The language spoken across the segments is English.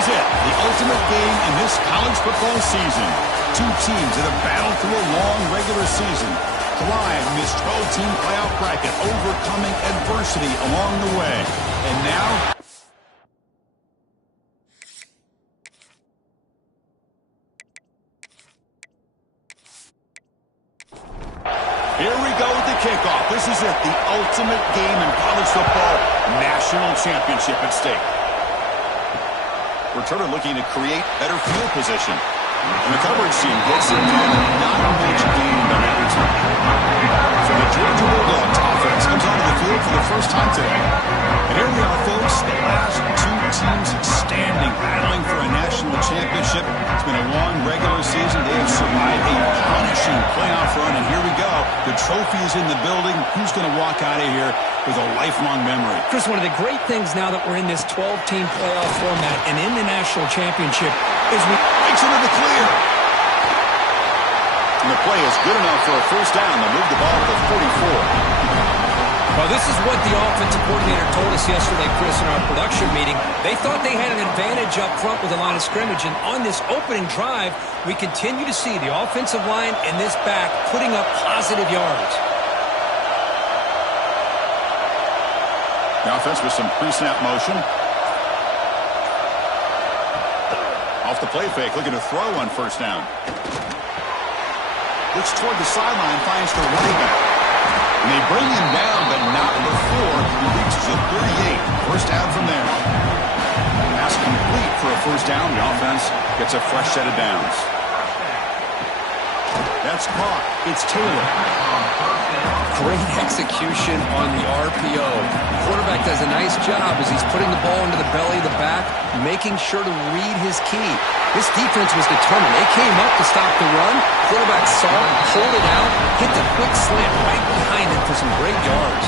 is it, the ultimate game in this college football season. Two teams that have battled through a long regular season, climb this 12-team playoff bracket, overcoming adversity along the way. And now, here we go with the kickoff. This is it, the ultimate game in college football, national championship at stake. Returner looking to create better field position. And the coverage team gets it done. Not much gained on every turn. So the Georgia Bulldogs offense comes onto the field for the first time today. And here we are, folks, the last two teams standing, battling for a national championship. It's been a long regular season. They have survived a punishing playoff run, and here we go. The trophy is in the building. Who's going to walk out of here with a lifelong memory? Chris, one of the great things now that we're in this 12-team playoff format and in the national championship is we breaks into the clear. And the play is good enough for a first down. They'll move the ball to 44. Well, this is what the offensive coordinator told us yesterday, Chris, in our production meeting. They thought they had an advantage up front with the line of scrimmage, and on this opening drive, we continue to see the offensive line and this back putting up positive yards. The offense with some pre-snap motion. Off the play fake, looking to throw on first down. Looks toward the sideline, finds the running back. And they bring him down, but not before he reaches the 38. First down from there. Pass complete for a first down. The offense gets a fresh set of downs. That's caught. It's Taylor. Great execution on the RPO. The quarterback does a nice job as he's putting the ball into the belly of the back, making sure to read his key. This defense was determined. They came up to stop the run. Quarterback saw it, pulled it out, hit the quick slant right behind it for some great yards.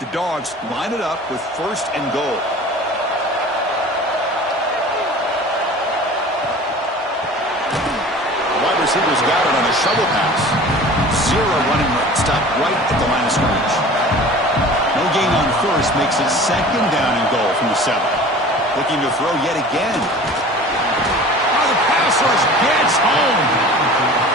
The Dogs line it up with first and goal. The wide receiver's got it on a shovel pass. Zero running stop right at the line of scrimmage. No gain on first makes it second down and goal from the 7. Looking to throw yet again. Oh, the pass rush gets home.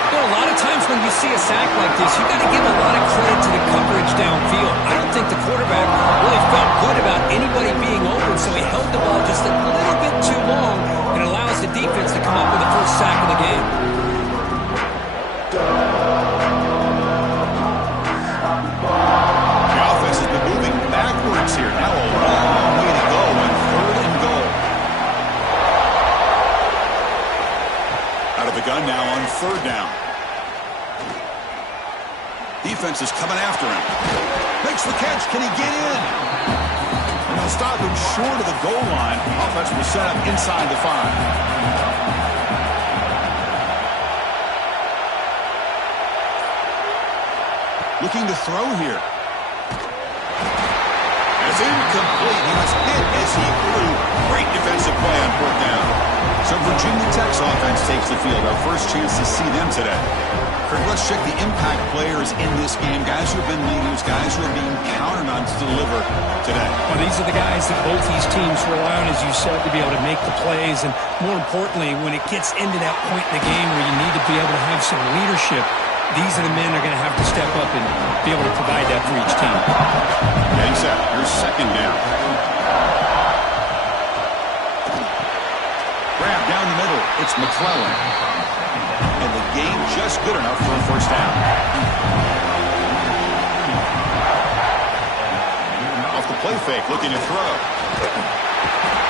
You know, a lot of times when you see a sack like this, you got to give a lot of credit to the coverage downfield. I don't think the quarterback really felt good about anybody being open, so he held the ball just a little bit too long and allows the defense to come up with the first sack of the game. The offense has been moving backwards here. Now a long way to go on third and goal. Out of the gun now on third down. Defense is coming after him. Makes the catch. Can he get in? And they'll stop him short of the goal line. Offense will set up inside the 5. Looking to throw here. It's incomplete. He was hit as he threw. Great defensive play on fourth down. So Virginia Tech's offense takes the field. Our first chance to see them today. Kurt, let's check the impact players in this game. Guys who have been leaders, guys who are being counted on to deliver today. Well, these are the guys that both these teams rely on, as you said, to be able to make the plays. And more importantly, when it gets into that point in the game where you need to be able to have some leadership, these are the men that are going to have to step up and be able to provide that for each team. Getting set. Here's second down. Grab down the middle. It's McClellan. And the game just good enough for a first down. Off the play fake, looking to throw.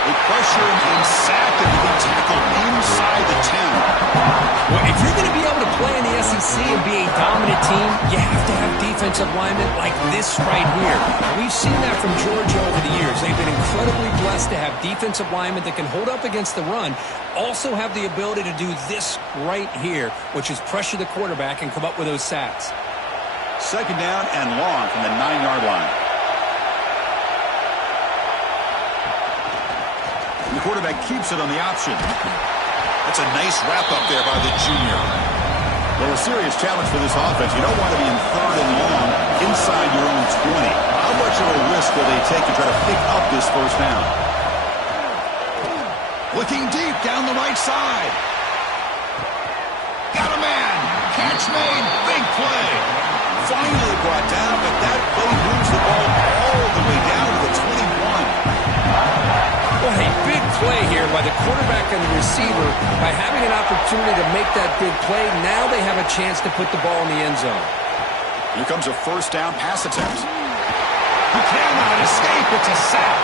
They pressure him and sack him to be tackled inside the 10. Well, if you're going to be able to play in the SEC, see and be a dominant team, you have to have defensive linemen like this right here. We've seen that from Georgia over the years. They've been incredibly blessed to have defensive linemen that can hold up against the run, also have the ability to do this right here, which is pressure the quarterback and come up with those sacks. Second down and long from the 9-yard line. The quarterback keeps it on the option. That's a nice wrap-up there by the junior. Well, a serious challenge for this offense. You don't want to be in third and long inside your own 20. How much of a risk will they take to try to pick up this first down? Looking deep down the right side. Got a man. Catch made. Big play. Finally brought down, but that play moves the ball all the way down to the 21. What a big play here by the quarterback and the receiver. By having an opportunity to make that big play, now they have a chance to put the ball in the end zone. Here comes a first down pass attempt. You cannot escape. It's a sack.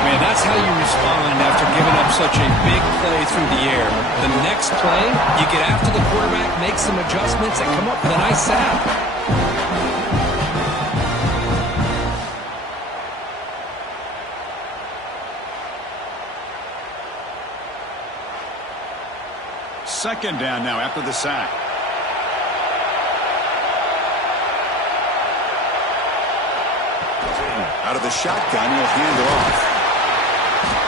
Man, that's how you respond after giving up such a big play through the air. The next play, you get after the quarterback, make some adjustments, and come up with a nice sack. Second down now after the sack. Out of the shotgun, he'll hand it off.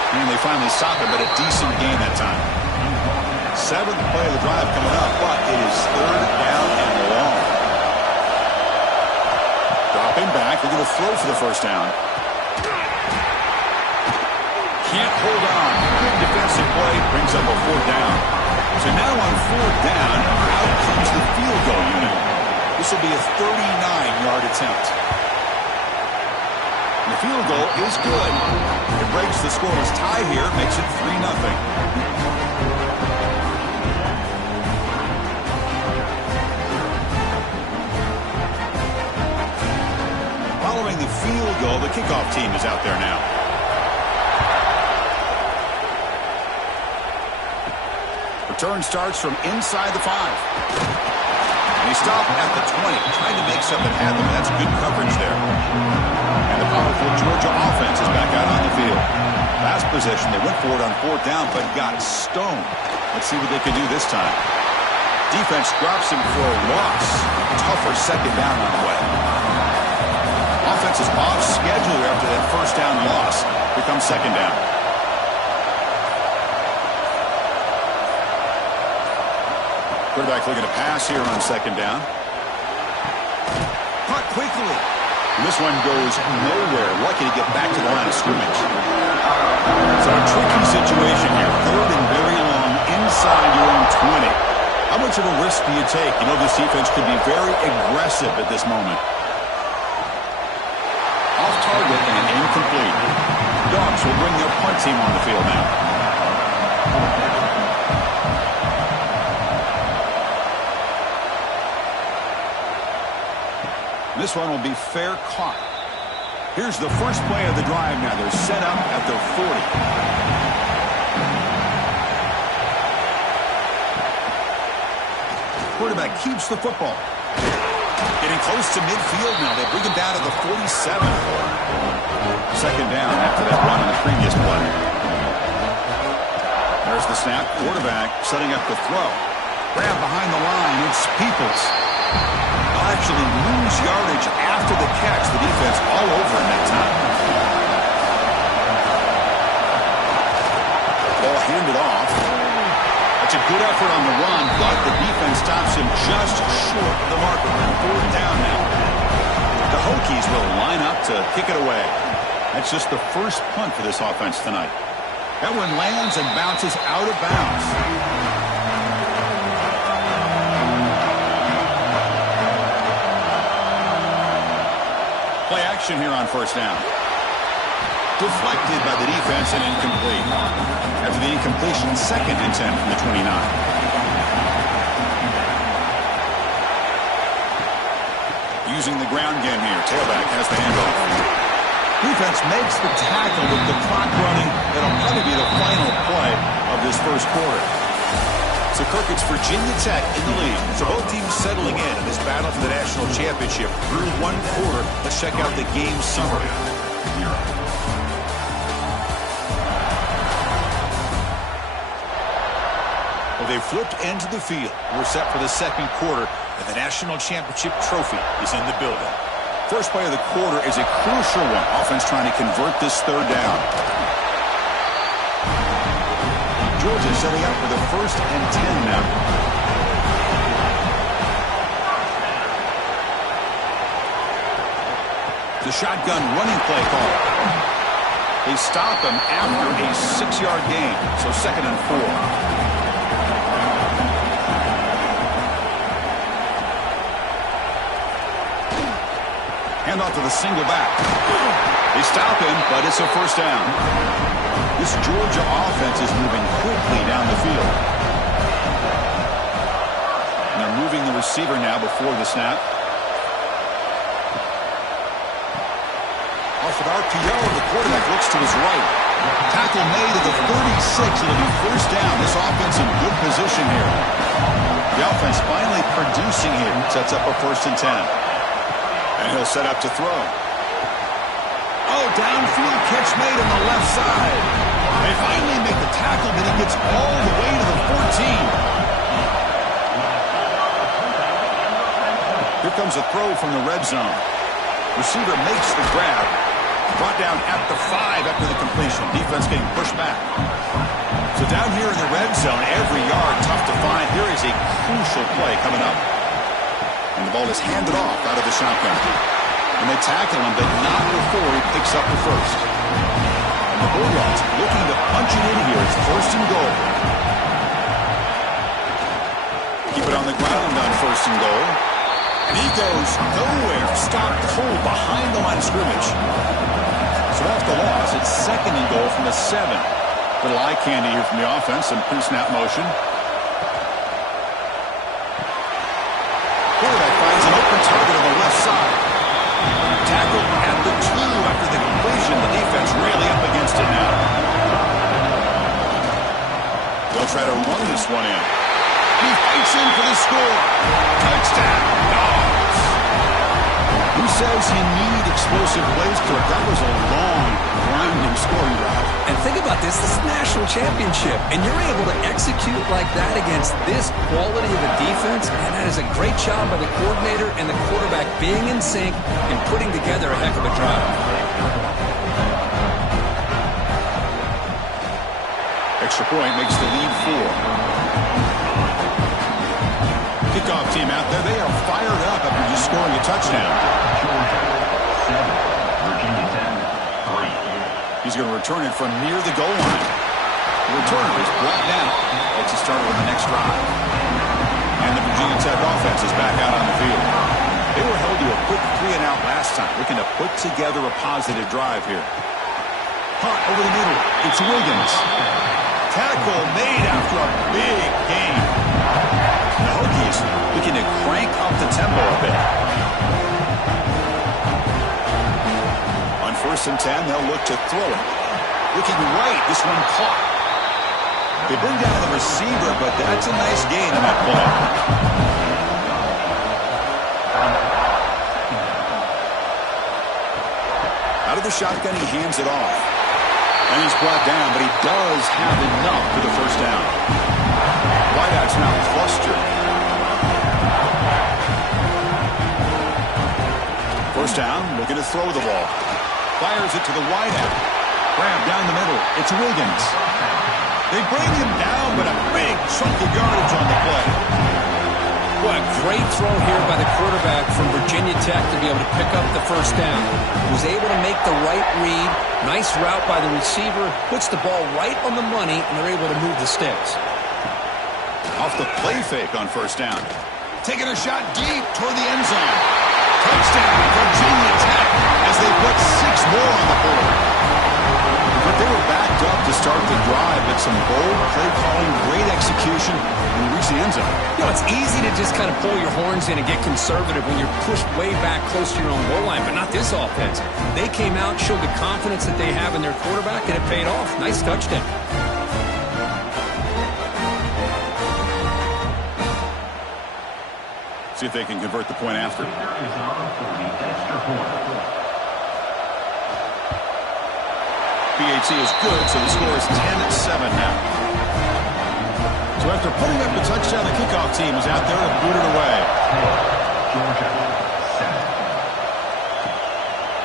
And they finally stop him, but a decent gain that time. Seventh play of the drive coming up, but it is third down and long. Dropping back, they're going to throw for the first down. Can't hold on. Good defensive play, brings up a fourth down. So now on fourth down, out comes the field goal unit. This will be a 39-yard attempt. And the field goal is good. It breaks the scoreless tie here, makes it 3-0. Following the field goal, the kickoff team is out there now. Return starts from inside the 5. They stop at the 20, trying to make something happen. That's good coverage there. And the powerful Georgia offense is back out on the field. Last possession, they went for it on fourth down, but got stoned. Let's see what they can do this time. Defense drops him for a loss. Tougher second down on the way. Offense is off schedule after that first down loss. Here comes second down. Quarterback looking to pass here on second down. Caught quickly. And this one goes nowhere. Lucky to get back to the line of scrimmage. So a tricky situation here. Third and very long inside your own 20. How much of a risk do you take? You know this defense could be very aggressive at this moment. Off target and incomplete. Dogs will bring their punt team on the field now. This one will be fair caught. Here's the first play of the drive now. They're set up at their 40. Quarterback keeps the football. Getting close to midfield now. They bring him down to the 47. Second down after that run on the previous play. There's the snap. Quarterback setting up the throw. Grab behind the line. It's Peoples. They'll actually lose yardage after the catch. The defense all over in that time. Ball handed off. That's a good effort on the run, but the defense stops him just short of the marker. Fourth down now. The Hokies will line up to kick it away. That's just the first punt for this offense tonight. That one lands and bounces out of bounds. Play action here on first down. Deflected by the defense and incomplete. After the incompletion, second and 10 from the 29. Using the ground game here. Tailback has the handoff. Defense makes the tackle with the clock running. That'll probably be the final play of this first quarter. So, Kirk, it's Virginia Tech in the lead. So both teams settling in this battle for the national championship through one quarter. Let's check out the game summary. Well, they flipped into the field. We're set for the second quarter, and the national championship trophy is in the building. First play of the quarter is a crucial one. Offense trying to convert this third down. Georgia setting up for the 1st and 10 now. The shotgun running play call. They stop him after a 6-yard gain, so 2nd and 4. Hand off to the single back. They stop him, but it's a 1st down. This Georgia offense is moving quickly down the field. And they're moving the receiver now before the snap. Off an RPO, the quarterback looks to his right. Tackle made at the 36. It'll be 1st down. This offense in good position here. The offense finally producing here. Sets up a 1st and 10. And he'll set up to throw. Oh, downfield catch made on the left side. They finally make the tackle, but he gets all the way to the 14. Here comes a throw from the red zone. Receiver makes the grab. Brought down at the 5 after the completion. Defense getting pushed back. So down here in the red zone, every yard tough to find. Here is a crucial play coming up. And the ball is handed off out of the shotgun. And they tackle him, but not before he picks up the 1st. And the Bulldogs looking to punch it in here. It's 1st and goal. Keep it on the ground on 1st and goal. And he goes nowhere. Stopped cold behind the line of scrimmage. So off the loss, it's 2nd and goal from the 7. Little eye candy here from the offense. Some pre-snap motion. Quarterback finds an open target on the left side. Tackle at the 2 after the completion. The defense really up against it now. They'll try to run this one in. He fights in for the score. Touchdown, Dogs. Who says you need explosive plays, Kirk? That was a long, grinding scoring drive. And think about this. This is a national championship, and you're able to execute like that against this quality of a defense, and that is a great job by the coordinator and the quarterback being in sync and putting together a heck of a drive. Extra point makes the lead 4. Kickoff team out there. They are fired up after just scoring a touchdown. He's going to return it from near the goal line. The returner is brought down. Let's get started with the next drive. And the Virginia Tech offense is back out on the field. They were held to a quick 3-and-out last time, looking to put together a positive drive here. Hot over the middle. It's Wiggins. Tackle made after a big gain. The Hokies looking to crank up the tempo a bit. On 1st and 10, they'll look to throw it. Looking right, this one caught. They bring down the receiver, but that's a nice gain on that play. Out of the shotgun, he hands it off. And he's brought down, but he does have enough for the 1st down. Wideouts now clustered. 1st down, looking to throw the ball. Fires it to the wideout. Grab down the middle. It's Wiggins. They bring him down, but a big chunk of yardage on the play. What a great throw here by the quarterback from Virginia Tech to be able to pick up the 1st down. Was able to make the right read. Nice route by the receiver. Puts the ball right on the money, and they're able to move the sticks. Off the play fake on 1st down. Taking a shot deep toward the end zone. Touchdown, Virginia Tech, as they put 6 more on the board. But they were backed up to start the drive, but some bold play calling, great execution, and we reach the end zone. You know, it's easy to just kind of pull your horns in and get conservative when you're pushed way back close to your own goal line, but not this offense. They came out, showed the confidence that they have in their quarterback, and it paid off. Nice touchdown. See if they can convert the point after. PAT is good, so the score is 10-7 now. So after putting up the touchdown, the kickoff team is out there to boot it away.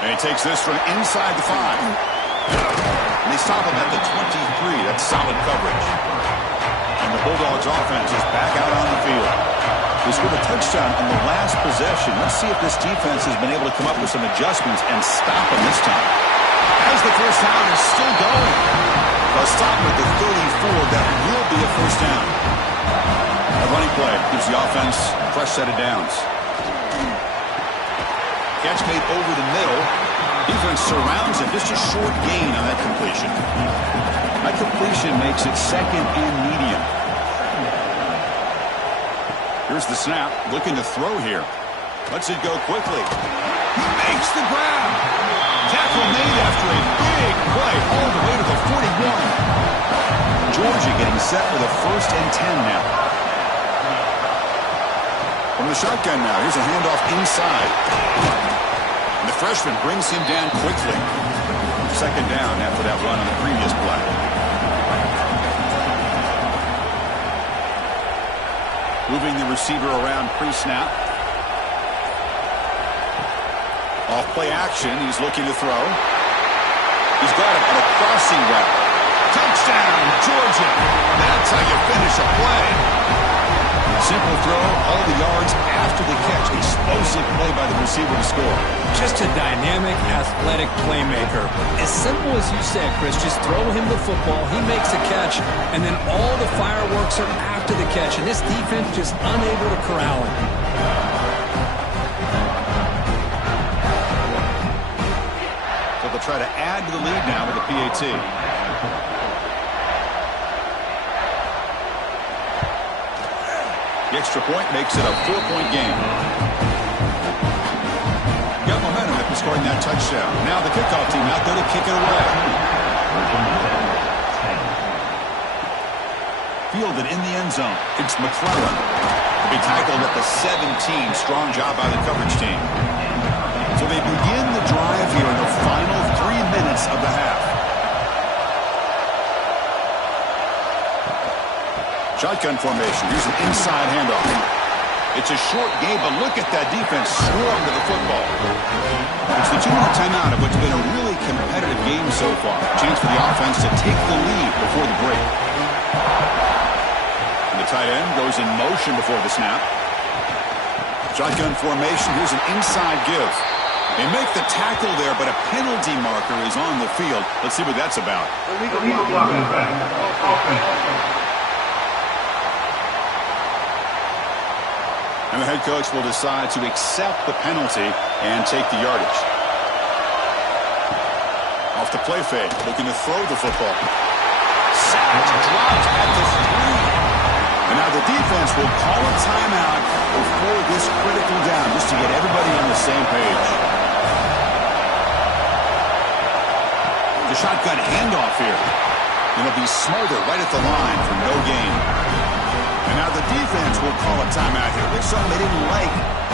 And he takes this from inside the 5. And they stop him at the 23. That's solid coverage. And the Bulldogs offense is back out on the field. They scored a touchdown in the last possession. Let's see if this defense has been able to come up with some adjustments and stop them this time. As the first down is still going. They'll stop with the 34. That will be a first down. A running play gives the offense a fresh set of downs. Catch made over the middle. Defense surrounds him. Just a short gain on that completion. That completion makes it second and medium. Here's the snap. Looking to throw here. Lets it go quickly. He makes the grab. Tackle made after a big play all the way to the 41. Georgia getting set with a 1st and 10 now. From the shotgun now. Here's a handoff inside. And the freshman brings him down quickly. Second down after that run on the previous play. Moving the receiver around pre-snap. Off play action. He's looking to throw. He's got it on a crossing route. Touchdown, Georgia. That's how you finish a play. Simple throw, all the yards after the catch. Explosive play by the receiver to score. Just a dynamic, athletic playmaker. As simple as you said, Chris, just throw him the football. He makes a catch, and then all the fireworks are after the catch. And this defense just unable to corral him. So they'll try to add to the lead now with the PAT. The extra point makes it a 4-point game. Got momentum after scoring that touchdown. Now the kickoff team out there to kick it away. Fielded in the end zone. It's McClellan. To be tackled at the 17. Strong job by the coverage team. So they begin the drive here in the final 3 minutes of the half. Shotgun formation. Here's an inside handoff. It's a short game, but look at that defense swarm to the football. It's the 2-minute timeout of what's been a really competitive game so far. Chance for the offense to take the lead before the break. And the tight end goes in motion before the snap. Shotgun formation. Here's an inside give. They make the tackle there, but a penalty marker is on the field. Let's see what that's about. Illegal blocking back. Offense. And the head coach will decide to accept the penalty and take the yardage. Off the play fake, looking to throw the football. Sacked, dropped at the 3. And now the defense will call a timeout before this critical down, just to get everybody on the same page. The shotgun handoff here. And it'll be Smolder right at the line for no gain. And now the defense will call a timeout here. There's something they didn't like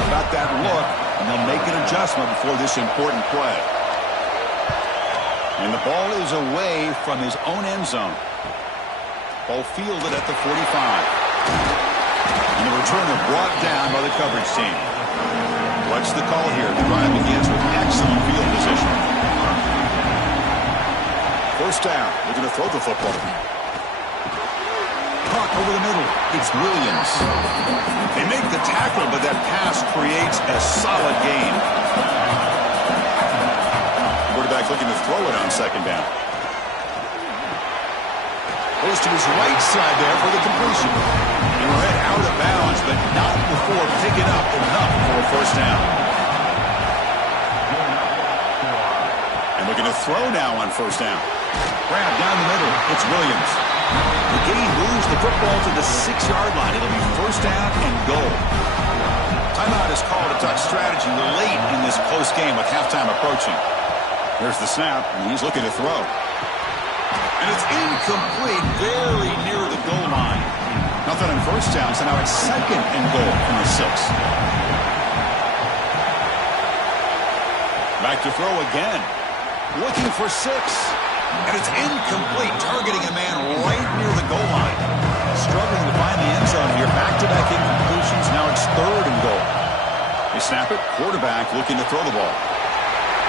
about that look, and they'll make an adjustment before this important play. And the ball is away from his own end zone. Ball fielded at the 45. And the returner brought down by the coverage team. What's the call here? The drive begins with excellent field position. First down. Looking to throw the football. Caught over the middle. It's Williams. They make the tackle, but that pass creates a solid gain. Quarterback looking to throw it on second down. Goes to his right side there for the completion. They were head out of bounds, but not before picking up enough for a first down. And looking to throw now on first down. Grab down the middle. It's Williams. The gain moves the football to the 6-yard line. It'll be first down and goal. Timeout is called to touch strategy late in this close game with halftime approaching. There's the snap, and he's looking to throw. And it's incomplete, very near the goal line. Nothing on first down, so now it's second and goal from the 6. Back to throw again. Looking for 6. And it's incomplete, targeting a man right near the goal line. Struggling to find the end zone here. Back-to-back incompletions. Now it's 3rd and goal. They snap it. Quarterback looking to throw the ball.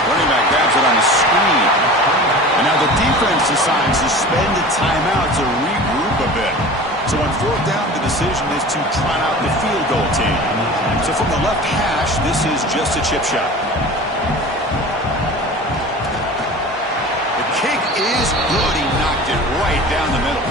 Running back grabs it on the screen. And now the defense decides to spend a timeout to regroup a bit. So on 4th down, the decision is to trot out the field goal team. So from the left hash, this is just a chip shot. The kick is good. He knocked it right down the middle.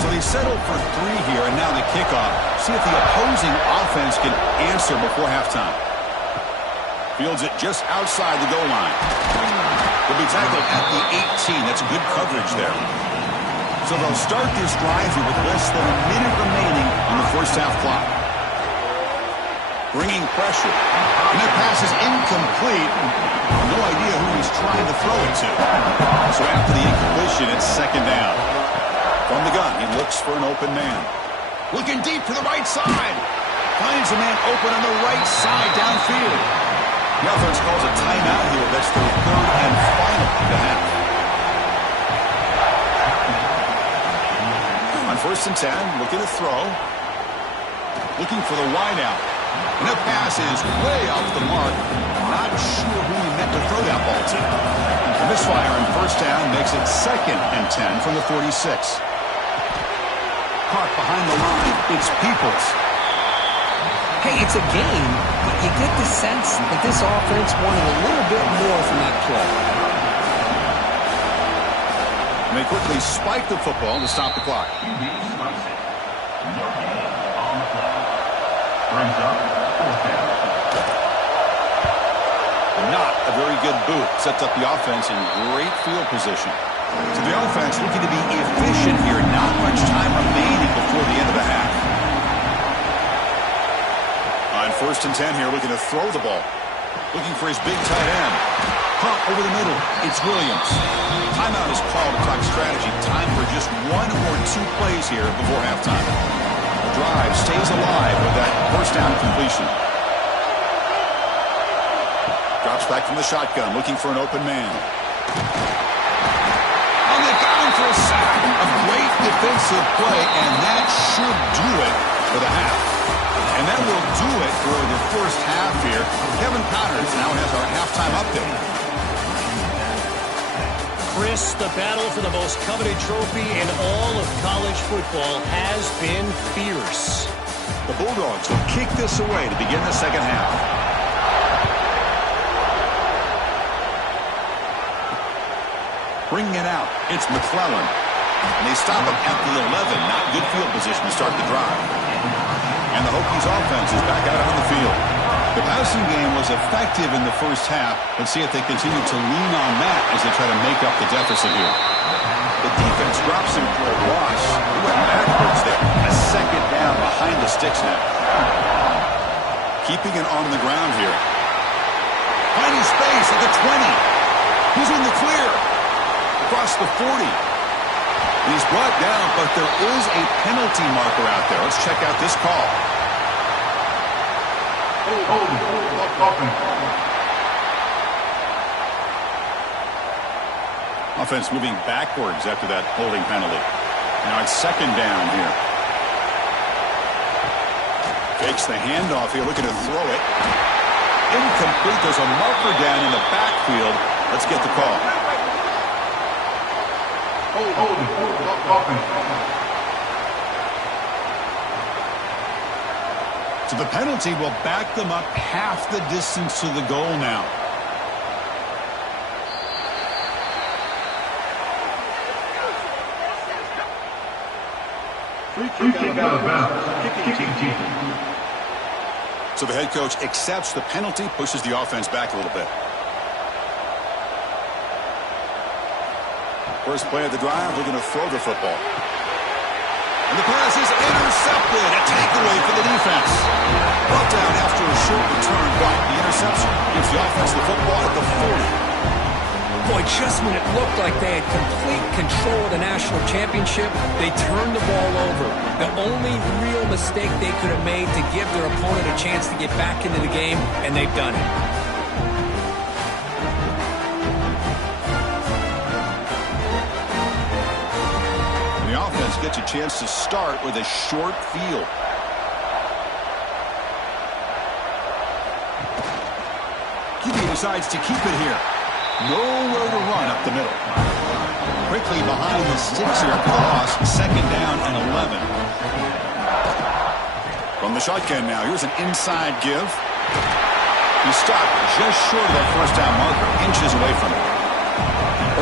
So they settle for 3 here, and now the kickoff. See if the opposing offense can answer before halftime. Fields it just outside the goal line. They'll be tackled at the 18. That's good coverage there. So they'll start this drive here with less than a minute remaining on the first half clock. Bringing pressure. And that pass is incomplete. No idea who he's trying to throw it to. So after the incompletion, it's 2nd down. From the gun, he looks for an open man. Looking deep to the right side. Finds a man open on the right side downfield. The offense calls a timeout here. That's their 3rd and final of the half. On 1st and 10, looking to throw. Looking for the wide out. And that pass is way off the mark. Not sure who he meant to throw that ball to. A misfire on 1st down makes it 2nd and 10 from the 46. Caught behind the line. It's Peoples. Hey, it's a game, but you get the sense that this offense wanted a little bit more from that play. And they quickly spike the football to stop the clock. Not a very good boot. Sets up the offense in great field position. So the offense looking to be efficient here. Not much time remaining before the end of the half. On 1st and 10 here, looking to throw the ball. Looking for his big tight end. Pump over the middle. It's Williams. Timeout is called to talk strategy. Time for just 1 or 2 plays here before halftime. The drive stays alive with that 1st down completion. Drops back from the shotgun, looking for an open man. And they got him for a sack. A great defensive play, and that should do it for the half. And that will do it for the first half here. Kevin Connors now has our halftime update. Chris, the battle for the most coveted trophy in all of college football has been fierce. The Bulldogs will kick this away to begin the second half. Bringing it out, it's McClellan. And they stop him at the 11. Not good field position to start the drive. And the Hokies offense is back out on the field. The passing game was effective in the first half. Let's see if they continue to lean on that as they try to make up the deficit here. The defense drops him for a loss. He went backwards there. A 2nd down behind the sticks now. Keeping it on the ground here. Finding space at the 20. Who's in the clear? Across the 40. And he's brought down, but there is a penalty marker out there. Let's check out this call. Offense moving backwards after that holding penalty. Now it's 2nd down here. Fakes the handoff here, looking to throw it. Incomplete. There's a marker down in the backfield. Let's get the call. So the penalty will back them up half the distance to the goal now. Free kick out of bounds. Kicking team. So the head coach accepts the penalty, pushes the offense back a little bit. First play of the drive, looking to throw the football. And the pass is intercepted. A takeaway for the defense. Brought down after a short return, but the interception gives the offense the football at the 40. Boy, just when it looked like they had complete control of the national championship, they turned the ball over. The only real mistake they could have made to give their opponent a chance to get back into the game, and they've done it. The offense gets a chance to start with a short field. QB decides to keep it here. Nowhere to run up the middle. Quickly behind the sticks here after the loss. Second down and 11. From the shotgun now, here's an inside give. He stopped just short of that first down marker, inches away from it.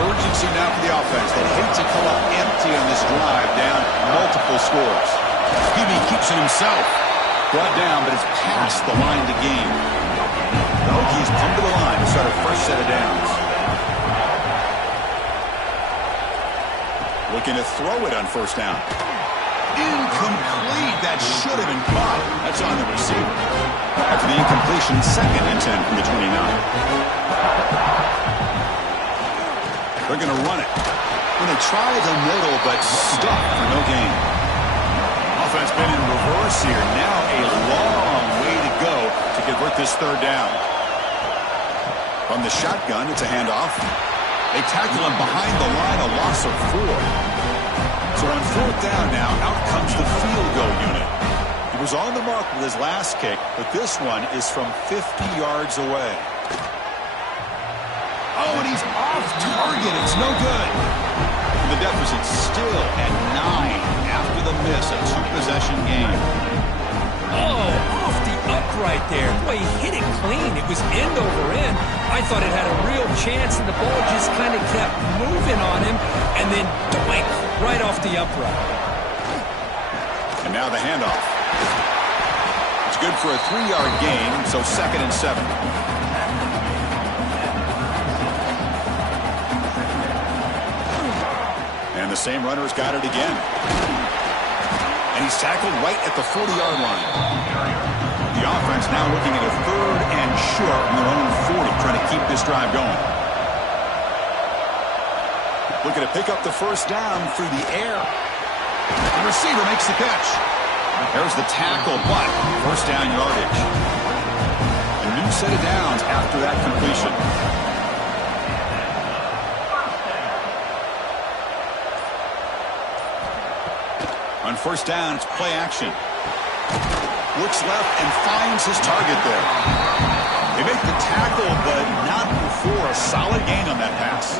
Urgency now for the offense. They hate to come up empty on this drive, down multiple scores. QB keeps it himself. Brought down, but it's past the line to gain. The Hokies come to the line to start a fresh set of downs. Looking to throw it on first down. Incomplete. That should have been caught. That's on the receiver. After the incompletion, 2nd and 10 from the 29. They're going to run it. And they try the middle, but stuck for no gain. Offense been in reverse here. Now a long way to go to convert this third down. From the shotgun, it's a handoff. They tackle him behind the line, a loss of 4. So on fourth down now, out comes the field goal unit. He was on the mark with his last kick, but this one is from 50 yards away. Oh, and he's off target. It's no good. The deficit's still at 9 after the miss, a 2-possession game. Oh, off the upright there. Boy, he hit it clean. It was end over end. I thought it had a real chance, and the ball just kind of kept moving on him, and then doink, right off the upright. And now the handoff. It's good for a 3-yard gain, so 2nd and 7. And the same runner's got it again. And he's tackled right at the 40-yard line. The offense now looking at a 3rd and short from their own 40, trying to keep this drive going. Looking to pick up the first down through the air. The receiver makes the catch. There's the tackle, but first down yardage. A new set of downs after that completion. On first down, it's play action. Looks left and finds his target there. They make the tackle, but not before a solid gain on that pass.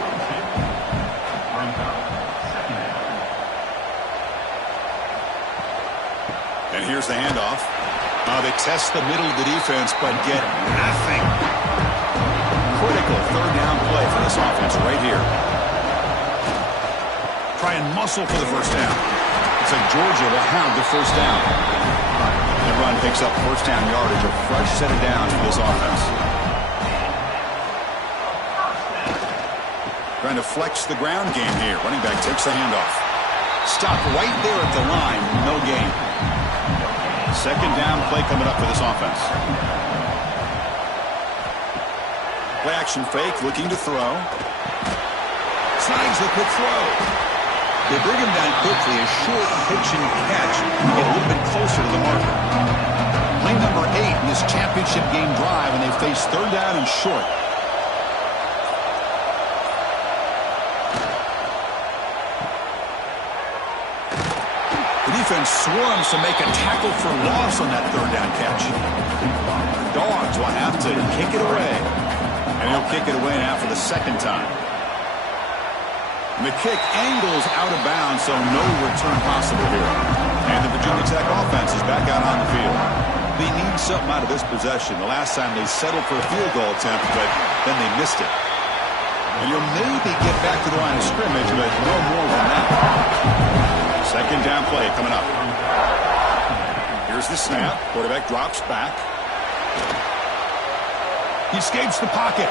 And here's the handoff. They test the middle of the defense, but get nothing. Critical 3rd down play for this offense right here. Try and muscle for the first down. It's like Georgia will have the first down. The run picks up first down yardage, a fresh set of downs for this offense. Trying to flex the ground game here. Running back takes the handoff. Stop right there at the line. No gain. 2nd down play coming up for this offense. Play action fake, looking to throw. Snags the quick throw. They bring him down quickly, a short pitch and catch to get a little bit closer to the marker. Play number 8 in this championship game drive, and they face 3rd down and short. The defense swarms to make a tackle for loss on that 3rd down catch. The Dogs will have to kick it away, and he'll kick it away now for the 2nd time. And the kick angles out of bounds, so no return possible here. And the Virginia Tech offense is back out on the field. They need something out of this possession. The last time they settled for a field goal attempt, but then they missed it. And you'll maybe get back to the line of scrimmage, but no more than that. 2nd down play coming up. Here's the snap. Quarterback drops back. He escapes the pocket.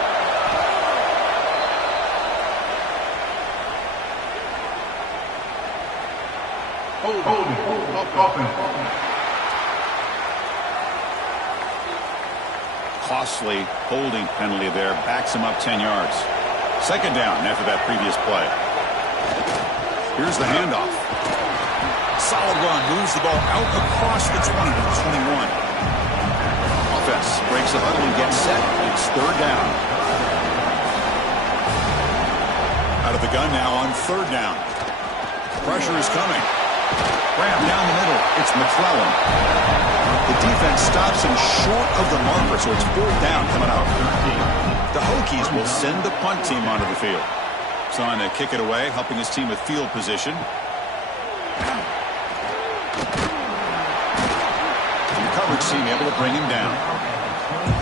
Costly holding penalty there. Backs him up 10 yards. Second down after that previous play. Here's the handoff. Solid run. Moves the ball out across the 20 to the 21. Offense breaks the huddle and gets set. It's third down. Out of the gun now on third down. Pressure is coming. Grab down the middle. It's McClellan. The defense stops him short of the marker, so it's fourth down coming out. The Hokies will send the punt team onto the field. He's on to kick it away, helping his team with field position. And the coverage team able to bring him down.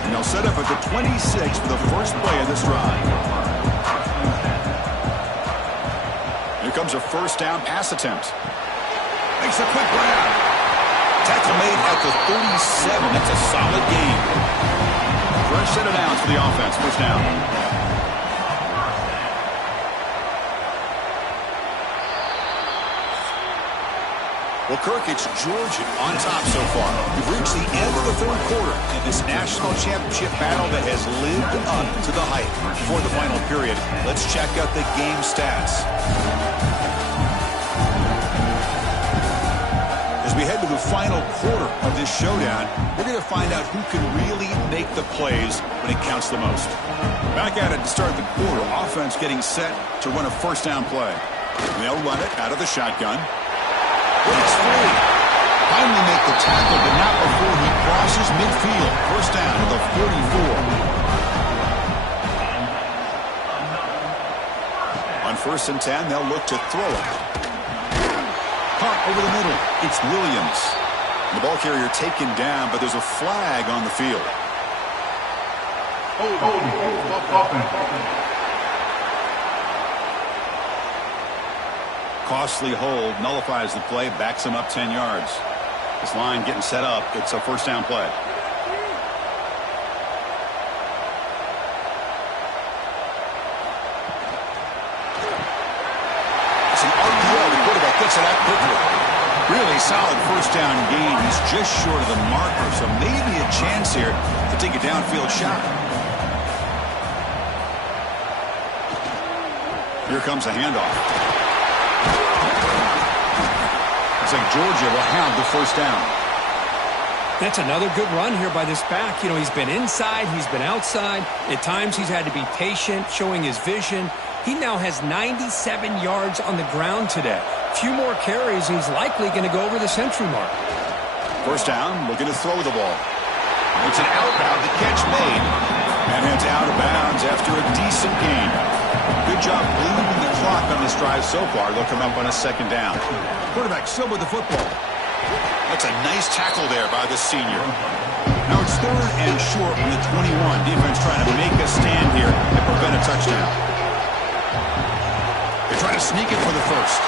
And they'll set up at the 26 for the first play of this drive. Here comes a first down pass attempt. Makes a quick grab. Tackle made at the 37. That's a solid gain. Fresh set of downs for the offense. First down. Well, Kirk, it's Georgia on top so far. We've reached the end of the third quarter in this national championship battle that has lived up to the hype. Before the final period, let's check out the game stats. As we head to the final quarter of this showdown, we're going to find out who can really make the plays when it counts the most. Back at it to start the quarter. Offense getting set to run a first down play. And they'll run it out of the shotgun. Breaks free. Finally make the tackle, but not before he crosses midfield. First down to the 44. On first and 10, they'll look to throw it. Caught over the middle. It's Williams. The ball carrier taken down, but there's a flag on the field. Costly hold nullifies the play, backs him up 10 yards. This line getting set up. It's a first down play. It's an RPO. The quarterback gets it out quickly. Really solid first down gain. He's just short of the marker, so maybe a chance here to take a downfield shot. Here comes the handoff. Looks like Georgia will have the first down. That's another good run here by this back. You know, he's been inside, he's been outside. At times he's had to be patient, showing his vision. He now has 97 yards on the ground today. A few more carries, and he's likely going to go over the century mark. First down, looking to throw the ball. It's an outbound, the catch made. And heads out of bounds after a decent gain. Good job bleeding the clock on this drive so far. They'll come up on a second down. Quarterback still with the football. That's a nice tackle there by the senior. Now it's third and short from the 21. Defense trying to make a stand here and prevent a touchdown. They're trying to sneak it for the first.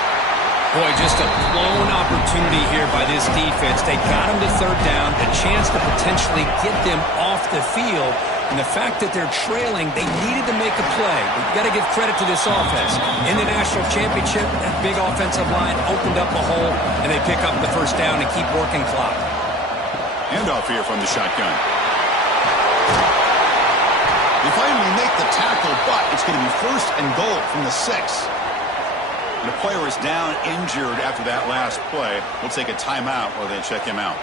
Boy, just a blown opportunity here by this defense. They got him to third down, a chance to potentially get them off the field. And the fact that they're trailing, they needed to make a play. We've got to give credit to this offense. In the national championship, that big offensive line opened up a hole, and they pick up the first down and keep working clock. Handoff here from the shotgun. They finally make the tackle, but it's going to be first and goal from the 6. And the player is down injured after that last play. We'll take a timeout while they check him out.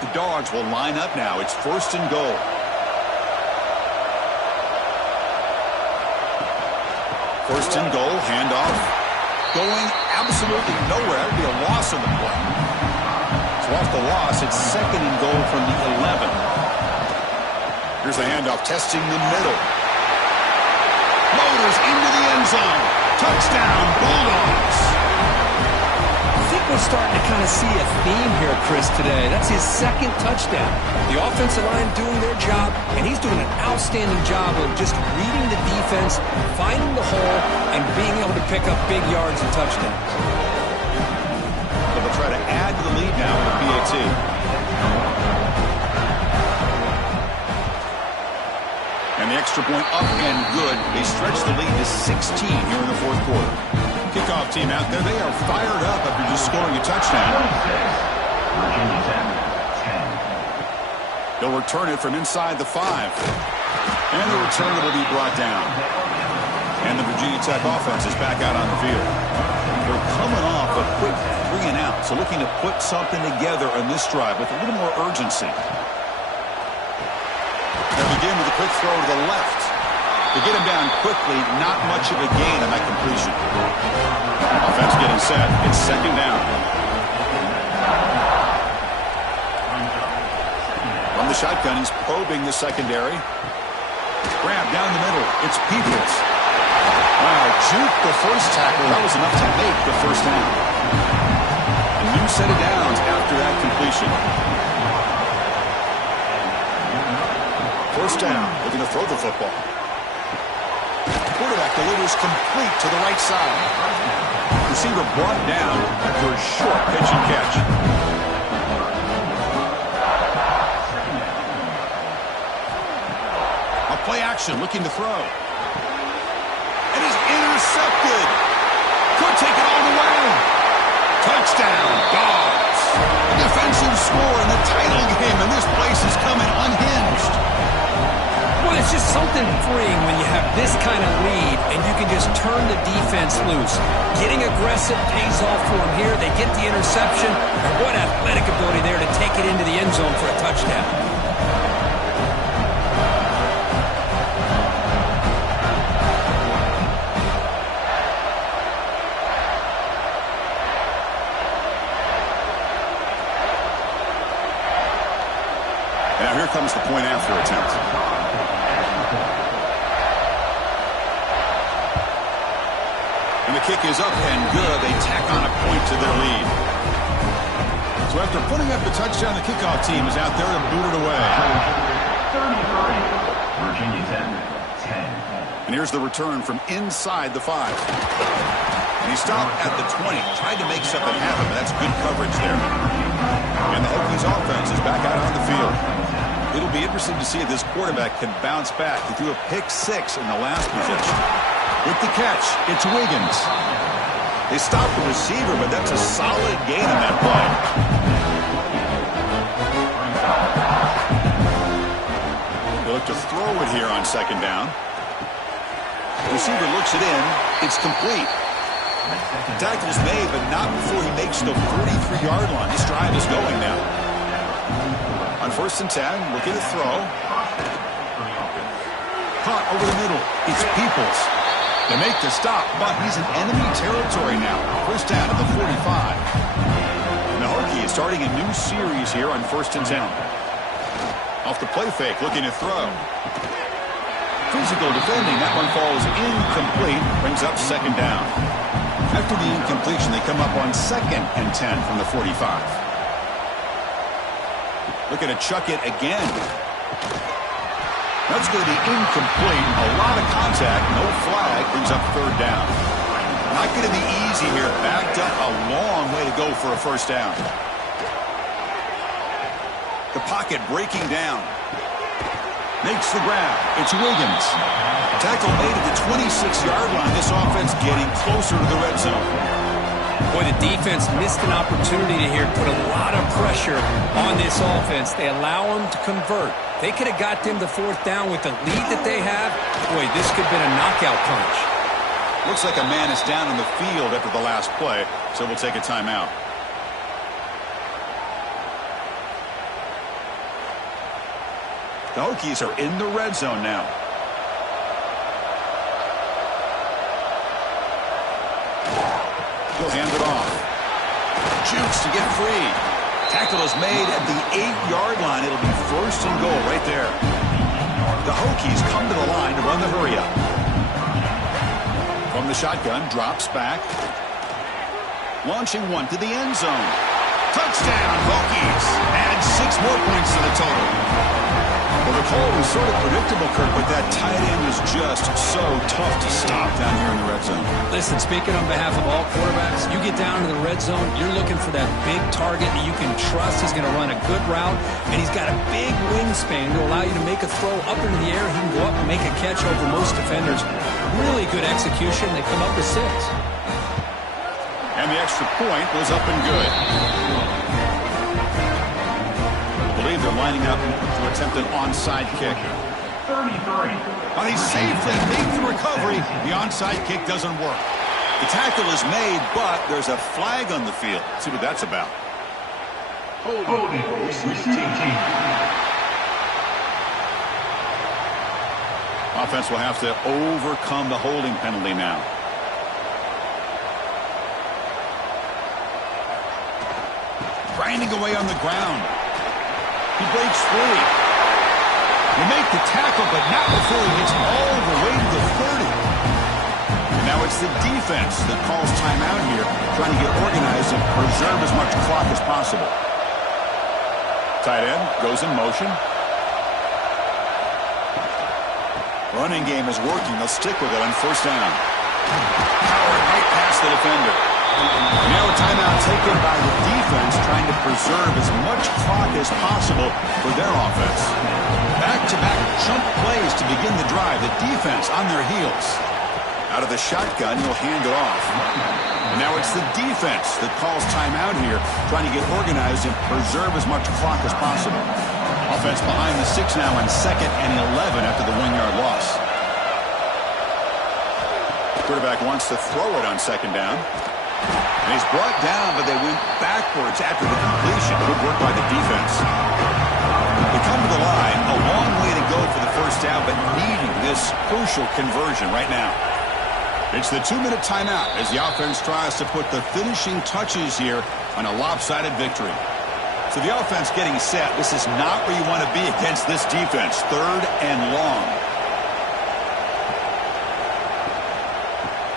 The Dogs will line up now. It's first and goal. First and goal, handoff. Going absolutely nowhere. That would be a loss on the play. So off the loss, it's second and goal from the 11. Here's the handoff, testing the middle. Motors into the end zone. Touchdown, Bulldogs. I think we're starting to kind of see a theme here, Chris, today. That's his second touchdown. The offensive line doing their job, and he's doing an outstanding job of just reading the defense, finding the hole, and being able to pick up big yards and touchdowns. So they'll try to add to the lead now with a PAT. And the extra point up and good. They stretch the lead to 16 here in the fourth quarter. Kickoff team out there. They are fired up after just scoring a touchdown. They'll return it from inside the 5. And the return will be brought down. And the Virginia Tech offense is back out on the field. They're coming off a quick 3 and out, so looking to put something together on this drive with a little more urgency. They begin with a quick throw to the left. To get him down quickly, not much of a gain on that completion. Offense getting set. It's second down. From the shotgun, he's probing the secondary. Grab down the middle. It's Peoples. Wow, juke the first tackle. That was enough to make the first down. A new set of downs after that completion. First down. Looking to throw the football. Quarterback delivers complete to the right side. Receiver brought down after a short pitch and catch. A play action looking to throw. And he's intercepted. Could take it all the way. Touchdown, Dogs. A defensive score in the title game, and this place is coming unhinged. Well, it's just something freeing when you have this kind of lead and you can just turn the defense loose. Getting aggressive pays off for them here. They get the interception. And what athletic ability there to take it into the end zone for a touchdown. Now here comes the point after attempt. And the kick is up and good. They tack on a point to their lead. So after putting up the touchdown, the kickoff team is out there to boot it away. 33, Virginia Tech, 10. And here's the return from inside the 5. And he stopped at the 20. Tried to make something happen, but that's good coverage there. And the Hokies offense is back out on the field. It'll be interesting to see if this quarterback can bounce back. He threw a pick-6 in the last possession. With the catch, it's Wiggins. They stopped the receiver, but that's a solid gain on that play. They look to throw it here on second down. The receiver looks it in. It's complete. The tackle's made, but not before he makes the 43-yard line. This drive is going now. On 1st and 10, looking to throw. Caught over the middle. It's Peoples. They make the stop, but he's in enemy territory now. First down at the 45. And the Hokie is starting a new series here on 1st and 10. Off the play fake, looking to throw. Physical defending. That one falls incomplete. Brings up second down. After the incompletion, they come up on 2nd and 10 from the 45. Looking to chuck it again. That's going to be incomplete. A lot of contact. No flag. Brings up 3rd down. Not going to be easy here. Backed up a long way to go for a first down. The pocket breaking down. Makes the grab. It's Wiggins. Tackle made at the 26-yard line. This offense getting closer to the red zone. Boy, the defense missed an opportunity here to put a lot of pressure on this offense. They allow them to convert. They could have got them to 4th down with the lead that they have. Boy, this could have been a knockout punch. Looks like a man is down in the field after the last play, so we'll take a timeout. The Hokies are in the red zone now. He'll hand it off. Jukes to get free. Tackle is made at the 8-yard line. It'll be 1st and goal right there. The Hokies come to the line to run the hurry up. From the shotgun, drops back. Launching one to the end zone. Touchdown, Hokies. Add 6 more points to the total. Well, the call was sort of predictable, Kirk, but that tight end is just so tough to stop down here in the red zone. Listen, speaking on behalf of all quarterbacks, you get down to the red zone, you're looking for that big target that you can trust. He's going to run a good route, and he's got a big wingspan to allow you to make a throw up into the air. He can go up and make a catch over most defenders. Really good execution. They come up with 6. And the extra point was up and good. I believe they're lining up to attempt an onside kick. 33, Well, he safely made the recovery. The onside kick doesn't work. The tackle is made, but there's a flag on the field. Let's see what that's about. Holding. Receiving team. Offense will have to overcome the holding penalty now. Grinding away on the ground. He breaks free. They make the tackle, but not before he gets all the way to the 30. And now it's the defense that calls timeout here, trying to get organized and preserve as much clock as possible. Tight end goes in motion. Running game is working. They'll stick with it on first down. Power right past the defender. Now a timeout taken by the defense, trying to preserve as much clock as possible for their offense. Back-to-back jump plays to begin the drive. The defense on their heels. Out of the shotgun, he'll hand it off. And now it's the defense that calls timeout here, trying to get organized and preserve as much clock as possible. Offense behind the 6 now on 2nd and 11 after the 1-yard loss. Quarterback wants to throw it on 2nd down. And he's brought down, but they went backwards after the completion. Good work by the defense. They come to the line, a long way to go for the first down, but needing this crucial conversion right now. It's the 2-minute timeout as the offense tries to put the finishing touches here on a lopsided victory. So the offense getting set. This is not where you want to be against this defense. 3rd and long.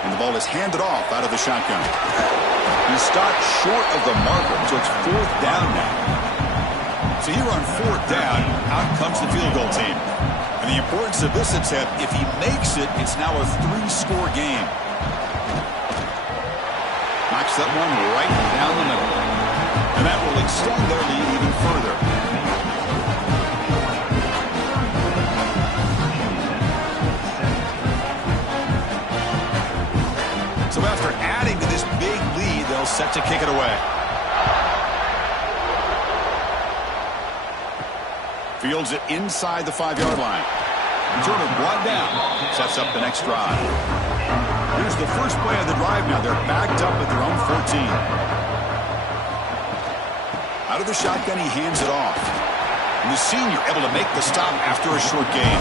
And the ball is handed off out of the shotgun. He stopped short of the marker, so it's 4th down now. So here on 4th down, out comes the field goal team. And the importance of this attempt, if he makes it, it's now a 3-score game. Knocks that one right down the middle. And that will extend their lead even further. So after adding to this big lead, they'll set to kick it away. Fields it inside the 5-yard line. Returner brought down. Sets up the next drive. Here's the first play of the drive now. They're backed up at their own 14. Out of the shotgun, he hands it off. And the senior able to make the stop after a short gain.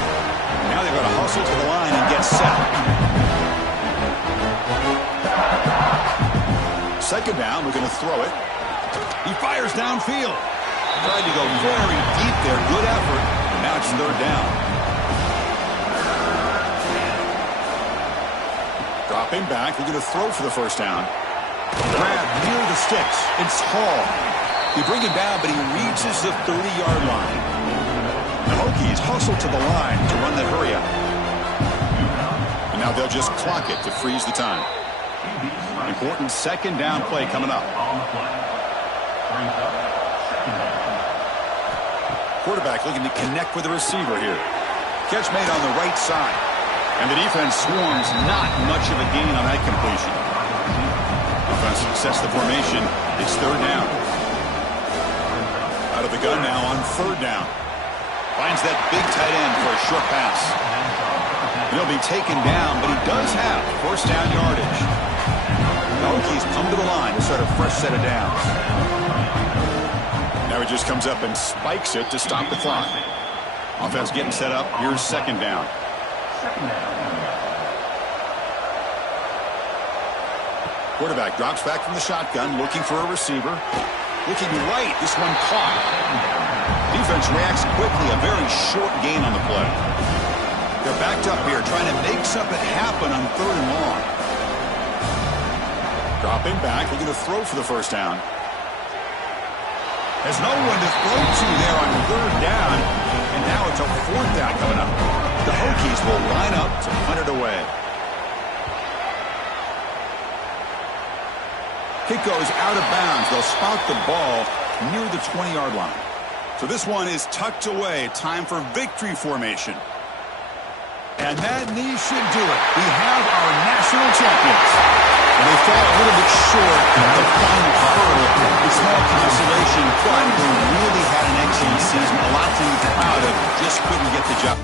Now they've got to hustle to the line and get set. 2nd down, we're going to throw it. He fires downfield. Tried to go very deep there. Good effort. And now it's 3rd down. Dropping back. We're going to throw for the first down. Grab near the sticks. It's Hall. They bring him down, but he reaches the 30-yard line. The Hokies hustle to the line to run the hurry up. And now they'll just clock it to freeze the time. Important 2nd down play coming up. Quarterback looking to connect with the receiver here. Catch made on the right side. And the defense swarms, not much of a gain on that completion. Offense sets the formation. It's 3rd down. Out of the gun now on 3rd down. Finds that big tight end for a short pass. He'll be taken down, but he does have first down yardage. The Hokies come to the line to start a fresh set of downs. Now he just comes up and spikes it to stop the clock. Offense getting set up. Here's 2nd down. Quarterback drops back from the shotgun, looking for a receiver. Looking right, this one caught. Defense reacts quickly, a very short gain on the play. They're backed up here, trying to make something happen on 3rd and long. Dropping back, looking to throw for the first down. There's no one to throw to there on 3rd down, and now it's a 4th down coming up. The Hokies will line up to punt it away. Kick goes out of bounds. They'll spot the ball near the 20-yard line. So this one is tucked away. Time for victory formation. And that knee should do it. We have our national champions. And they fall a little bit short of the final hurdle. A small consolation, but they really had an excellent season. A lot to be proud of. Just couldn't get the job.